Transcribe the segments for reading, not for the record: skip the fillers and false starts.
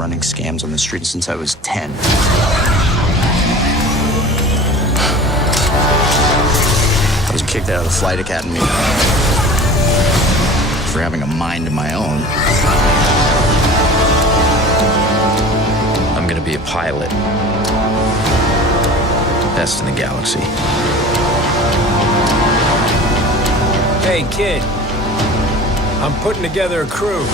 running scams on the street since I was 10. I was kicked out of the flight academy for having a mind of my own. I'm gonna be a pilot. Best in the galaxy. Hey, kid. I'm putting together a crew.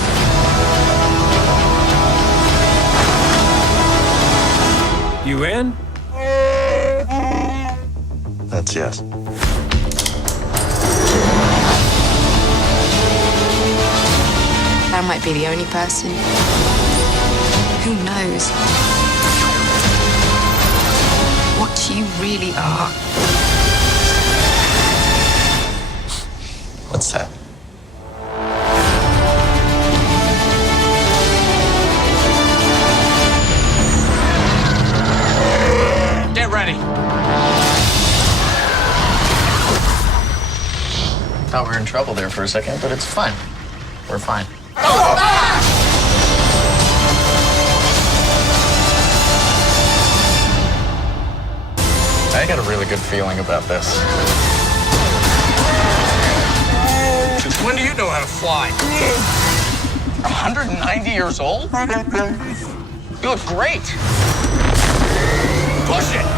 You in? That's yes. I might be the only person. Who knows what you really are? What's that? Get ready. Thought we were in trouble there for a second, but it's fine. We're fine. I got a really good feeling about this. When do you know how to fly? 190 years old? You look great. Push it!